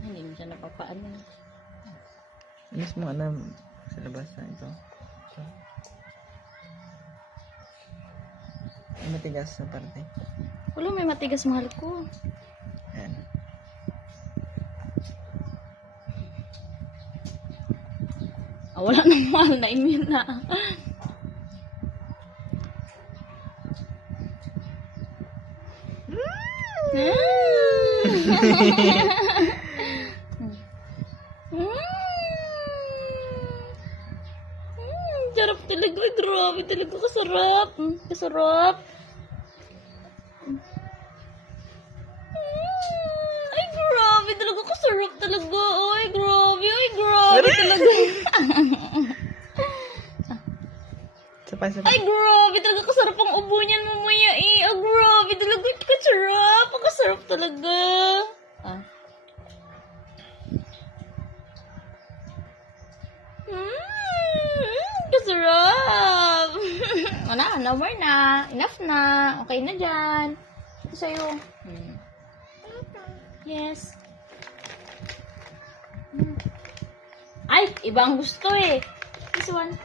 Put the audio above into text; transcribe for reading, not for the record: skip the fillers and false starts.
Hindi mo siya napapaan. Alis mo alam sa labasan ito. So, matigas sa parte. Wala, may matigas, mahal ko. Ayan. Wala nang mahal na immune na. Sarap talaga. Ay, grabe talaga. Kasarap. Kasarap. Ay, grabe talaga. Kasarap talaga. Ay, grabe. Ay, grabe talaga. Sapay. Ay, grabe talaga. Kasarap ang ubo niyan mamaya eh. Ay, grabe talaga. Kasarap. Kasarap talaga. Ah. Kasarap. No more na. Enough na. Okay na dyan. Ito sa'yo. Yes. Ay, ibang gusto eh. This one.